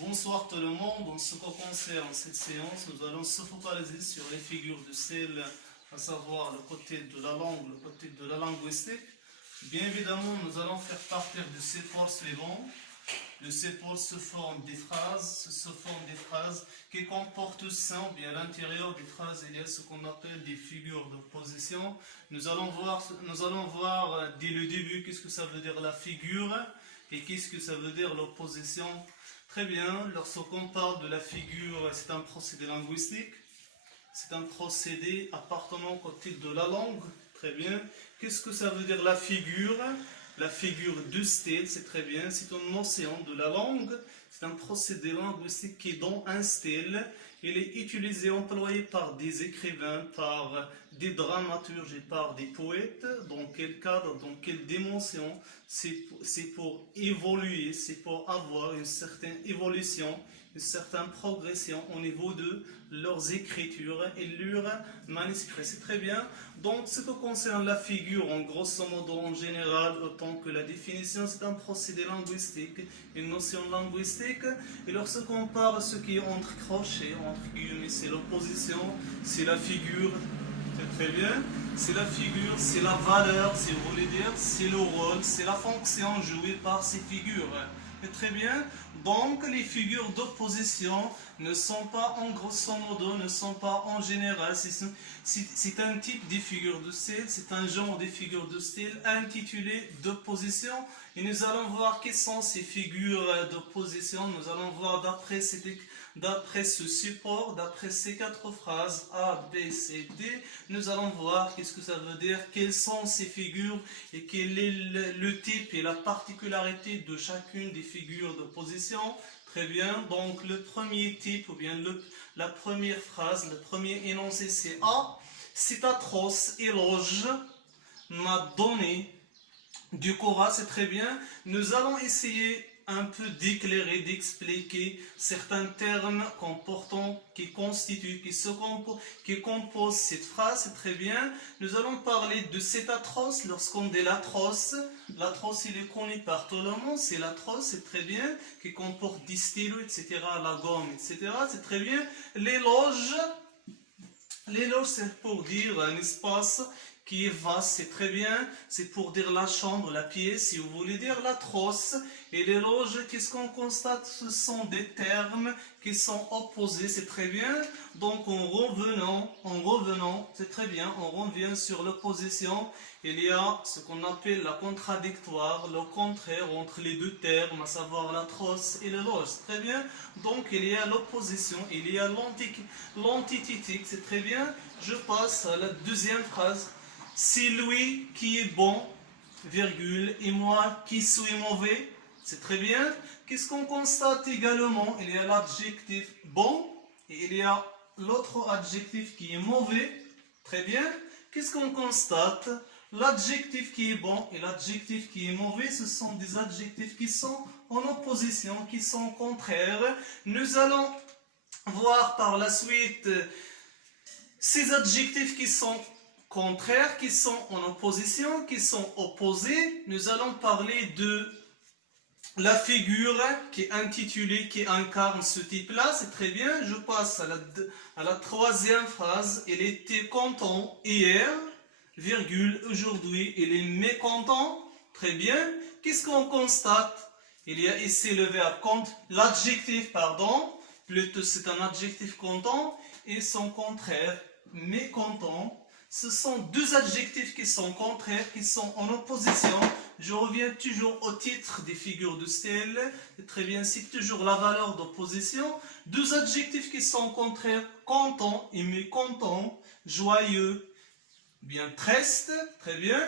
Bonsoir tout le monde. En ce qui concerne cette séance, nous allons se focaliser sur les figures de style, à savoir le côté de la langue, le côté de la linguistique. Bien évidemment, nous allons faire partir de ces points suivants. De ces points se forment des phrases, qui comportent au sein, ou bien à l'intérieur des phrases, il y a ce qu'on appelle des figures de position. Nous allons voir dès le début qu'est-ce que ça veut dire la figure et qu'est-ce que ça veut dire l'opposition. Très bien, lorsqu'on parle de la figure, c'est un procédé linguistique, c'est un procédé appartenant au type de la langue. Très bien, qu'est-ce que ça veut dire la figure? La figure du style, c'est très bien, c'est une notion de la langue, c'est un procédé linguistique qui donne un style. Il est utilisé, employé par des écrivains, par des dramaturges et par des poètes. Dans quel cadre, dans quelle dimension? C'est pour évoluer, c'est pour avoir une certaine évolution, une certaine progression au niveau de leurs écritures et leurs manuscrits. C'est très bien. Donc, ce qui concerne la figure, en grosso modo, en général, autant que la définition, c'est un procédé linguistique, une notion linguistique. Et lorsqu'on parle de ce qui est entre crochets, entre guillemets, c'est l'opposition, c'est la figure, c'est très bien. C'est la figure, c'est la valeur, si vous voulez dire, c'est le rôle, c'est la fonction jouée par ces figures. Et très bien. Donc, les figures d'opposition ne sont pas en grosso modo, ne sont pas en général. C'est un type de figure de style, c'est un genre de figure de style intitulé d'opposition. Et nous allons voir quelles sont ces figures d'opposition. Nous allons voir d'après ce support, d'après ces quatre phrases A, B, C, D, nous allons voir qu'est-ce que ça veut dire, quelles sont ces figures et quel est le type et la particularité de chacune des figures d'opposition. Très bien, donc le premier type ou bien la première phrase, le premier énoncé c'est A. C'est atroce, éloge m'a donné du courage, c'est très bien. Nous allons essayer un peu d'éclairer, d'expliquer certains termes comportants qui constituent, qui composent cette phrase, c'est très bien. Nous allons parler de cet atroce. Lorsqu'on dit l'atroce, l'atroce il est connu par tout le monde, c'est l'atroce, c'est très bien, qui comporte des stylos, etc., la gomme, etc., c'est très bien. L'éloge, c'est pour dire un espace qui est vaste, c'est très bien, c'est pour dire la chambre, la pièce, si vous voulez dire l'atroce. Et l'éloge, qu'est-ce qu'on constate? Ce sont des termes qui sont opposés, c'est très bien. Donc en revenant, c'est très bien, on revient sur l'opposition. Il y a ce qu'on appelle la contradictoire, le contraire entre les deux termes, à savoir l'atroce et l'éloge, c'est très bien. Donc il y a l'opposition, il y a l'antithétique, c'est très bien. Je passe à la deuxième phrase. C'est lui qui est bon, virgule, et moi qui suis mauvais. C'est très bien. Qu'est-ce qu'on constate également? Il y a l'adjectif bon et il y a l'autre adjectif qui est mauvais. Très bien. Qu'est-ce qu'on constate? L'adjectif qui est bon et l'adjectif qui est mauvais, ce sont des adjectifs qui sont en opposition, qui sont contraires. Nous allons voir par la suite ces adjectifs qui sont contraires, qui sont en opposition, qui sont opposés. Nous allons parler de la figure qui est intitulée, qui incarne ce type-là, c'est très bien. Je passe à la troisième phrase. Il était content hier, virgule, aujourd'hui, il est mécontent. Très bien. Qu'est-ce qu'on constate? Il y a ici le verbe compte, l'adjectif, plutôt c'est un adjectif content et son contraire, mécontent. Ce sont deux adjectifs qui sont contraires, qui sont en opposition. Je reviens toujours au titre des figures de style. Très bien, c'est toujours la valeur d'opposition. Deux adjectifs qui sont contraires, content et mécontent, joyeux, bien triste, très bien.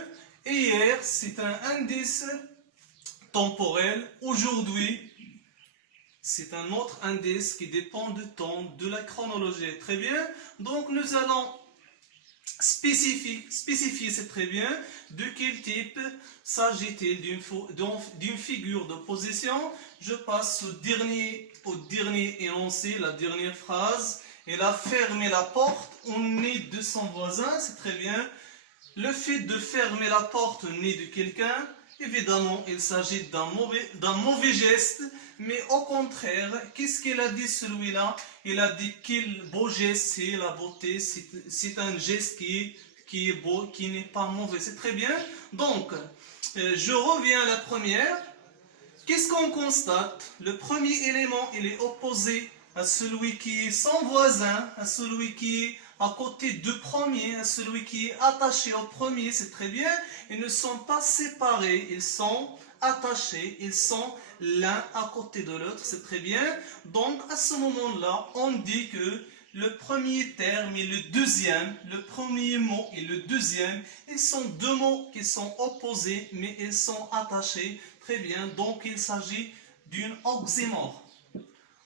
Et hier, c'est un indice temporel. Aujourd'hui, c'est un autre indice qui dépend du temps, de la chronologie. Très bien. Donc, nous allons spécifier, c'est très bien, de quel type s'agit-il d'une figure d'opposition. Je passe au dernier énoncé, la dernière phrase. Il a fermé la porte au nez de son voisin, c'est très bien. Le fait de fermer la porte au nez de quelqu'un Évidemment, il s'agit d'un mauvais geste, mais au contraire, qu'est-ce qu'il a dit celui-là? Il a dit qu'il beau geste, c'est la beauté, c'est un geste qui est beau, qui n'est pas mauvais. C'est très bien. Donc, je reviens à la première. Qu'est-ce qu'on constate? Le premier élément, il est opposé à celui qui est son voisin, à celui qui est à côté du premier, à celui qui est attaché au premier, c'est très bien. Ils ne sont pas séparés, ils sont attachés, ils sont l'un à côté de l'autre, c'est très bien. Donc à ce moment-là, on dit que le premier terme et le deuxième, le premier mot et le deuxième, ils sont deux mots qui sont opposés, mais ils sont attachés, très bien. Donc il s'agit d'une oxymore.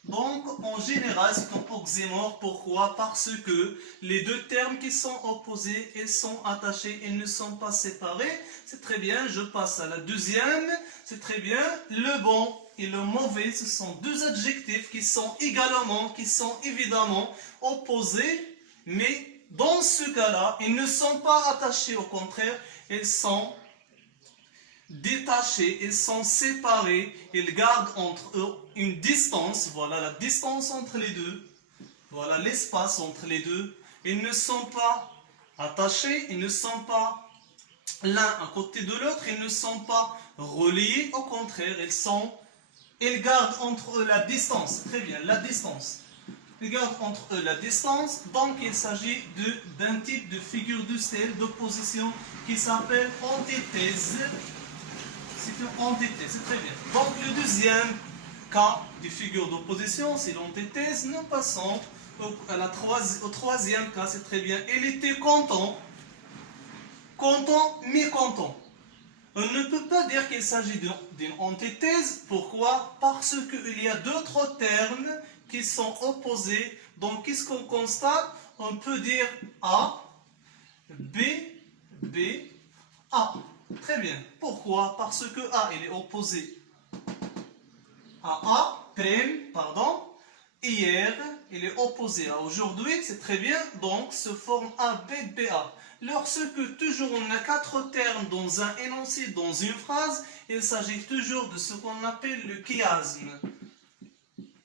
Donc, en général, c'est un oxymore. Pourquoi? Parce que les deux termes qui sont opposés, ils sont attachés, ils ne sont pas séparés. C'est très bien, je passe à la deuxième. C'est très bien. Le bon et le mauvais, ce sont deux adjectifs qui sont évidemment opposés. Mais dans ce cas-là, ils ne sont pas attachés. Au contraire, ils sont détachés, ils sont séparés, ils gardent entre eux une distance, voilà la distance entre les deux, voilà l'espace entre les deux. Ils ne sont pas attachés, ils ne sont pas l'un à côté de l'autre, ils ne sont pas reliés, au contraire, ils gardent entre eux la distance, très bien, la distance. Ils gardent entre eux la distance, donc il s'agit d'un type de figure de style, d'opposition qui s'appelle antithèse. C'est une antithèse, c'est très bien. Donc le deuxième cas de figure d'opposition, c'est l'antithèse. Nous passons au troisième cas, c'est très bien. Il était content, mécontent. On ne peut pas dire qu'il s'agit d'une antithèse. Pourquoi? Parce qu'il y a d'autres termes qui sont opposés. Donc qu'est-ce qu'on constate? On peut dire A, B, A. Très bien. Pourquoi? Parce que A, il est opposé à A, hier, il est opposé à aujourd'hui, c'est très bien, donc se forme A, B, A. Lorsque toujours on a quatre termes dans un énoncé, dans une phrase, il s'agit toujours de ce qu'on appelle le chiasme.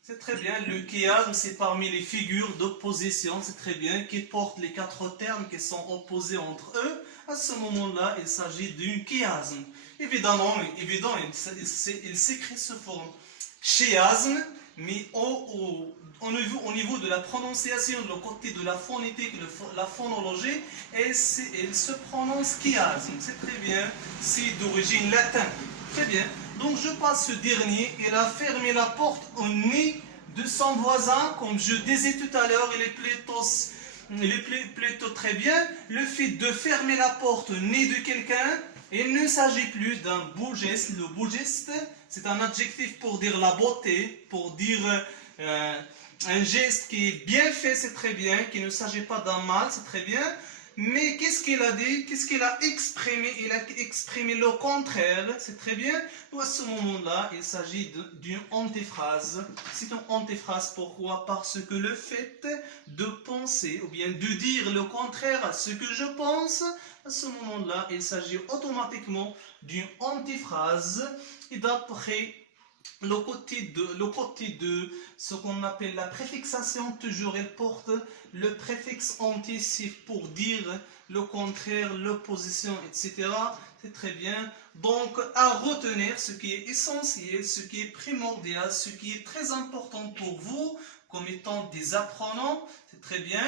C'est très bien, le chiasme, c'est parmi les figures d'opposition, c'est très bien, qui portent les quatre termes qui sont opposés entre eux. À ce moment-là, il s'agit d'un chiasme. Évidemment, il s'écrit sous forme chiasme, mais au niveau de la prononciation, le côté de la phonétique, la phonologie, il se prononce chiasme. C'est très bien, c'est d'origine latine. Très bien. Donc je passe ce dernier, il a fermé la porte au nez de son voisin, comme je disais tout à l'heure, il est plutôt très bien. Le fait de fermer la porte au nez de quelqu'un, il ne s'agit plus d'un beau geste. Le beau geste, c'est un adjectif pour dire la beauté, pour dire un geste qui est bien fait, c'est très bien, qu'il ne s'agit pas d'un mal, c'est très bien. Mais qu'est-ce qu'il a dit? Qu'est-ce qu'il a exprimé? Il a exprimé le contraire, c'est très bien. À ce moment-là, il s'agit d'une antiphrase. C'est une antiphrase, pourquoi? Parce que le fait de penser, ou bien de dire le contraire à ce que je pense, à ce moment-là, il s'agit automatiquement d'une antiphrase. Et d'après le côté de ce qu'on appelle la préfixation, toujours elle porte le préfixe anticip pour dire le contraire, l'opposition, etc. C'est très bien. Donc, à retenir ce qui est essentiel, ce qui est primordial, ce qui est très important pour vous, comme étant des apprenants, c'est très bien.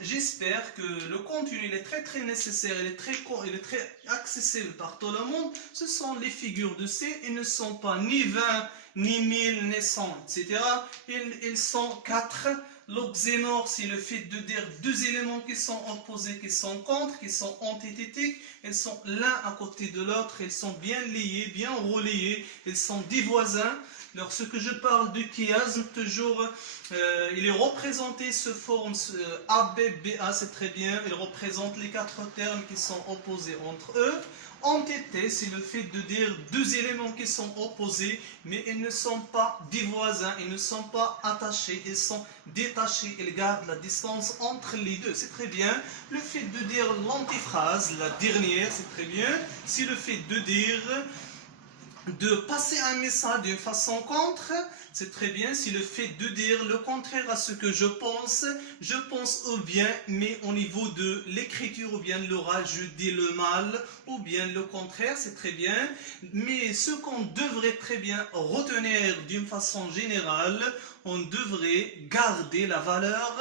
J'espère que le contenu il est très nécessaire, il est très accessible par tout le monde. Ce sont les figures de C, ils ne sont pas ni 20, ni 1000, ni 100, etc. Ils sont 4. L'oxymore, c'est le fait de dire deux éléments qui sont opposés, qui sont contre, qui sont antithétiques. Ils sont l'un à côté de l'autre, ils sont bien liés, bien reliés, ils sont des voisins. Lorsque je parle de chiasme, toujours, il est représenté sous forme A, B, A, c'est très bien. Il représente les quatre termes qui sont opposés entre eux. Antithèse, c'est le fait de dire deux éléments qui sont opposés, mais ils ne sont pas des voisins, ils ne sont pas attachés, ils sont détachés, ils gardent la distance entre les deux. C'est très bien. Le fait de dire l'antiphrase, la dernière, c'est très bien. C'est le fait de dire de passer un message d'une façon contre, c'est très bien. Si le fait de dire le contraire à ce que je pense au bien, mais au niveau de l'écriture ou bien l'oral, je dis le mal, ou bien le contraire, c'est très bien. Mais ce qu'on devrait très bien retenir d'une façon générale, on devrait garder la valeur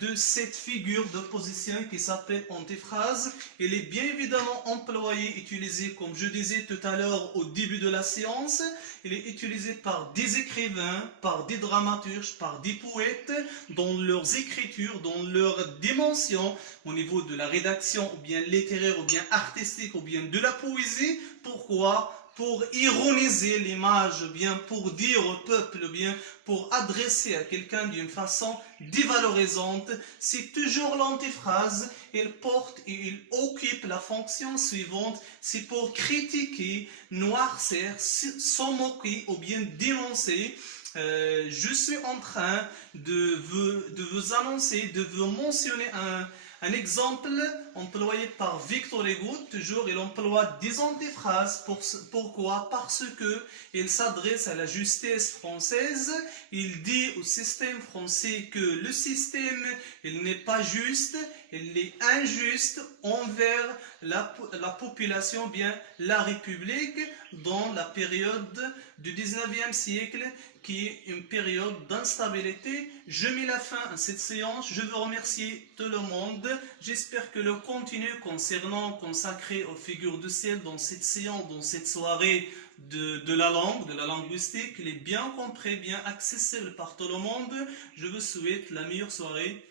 de cette figure de position qui s'appelle antiphrase. Elle est bien évidemment employée, utilisée, comme je disais tout à l'heure au début de la séance. Elle est utilisée par des écrivains, par des dramaturges, par des poètes, dans leurs écritures, dans leurs dimensions, au niveau de la rédaction, ou bien littéraire, ou bien artistique, ou bien de la poésie. Pourquoi ? Pour ironiser l'image, ou bien pour dire au peuple, ou bien pour adresser à quelqu'un d'une façon dévalorisante. C'est toujours l'antiphrase. Il porte et il occupe la fonction suivante. C'est pour critiquer, noircir, s'en moquer ou bien dénoncer. Je suis en train de vous annoncer, de vous mentionner un exemple employé par Victor Hugo. Toujours, il emploie des antiphrases. Pourquoi ? Parce que il s'adresse à la justice française. Il dit au système français que le système, il n'est pas juste, il est injuste envers la population, bien la République, dans la période du 19e siècle, qui est une période d'instabilité. Je mets la fin à cette séance. Je veux remercier tout le monde. J'espère que le contenu consacré aux figures de style dans cette séance, dans cette soirée de la langue, de la linguistique, il est bien compris, bien accessible par tout le monde. Je vous souhaite la meilleure soirée.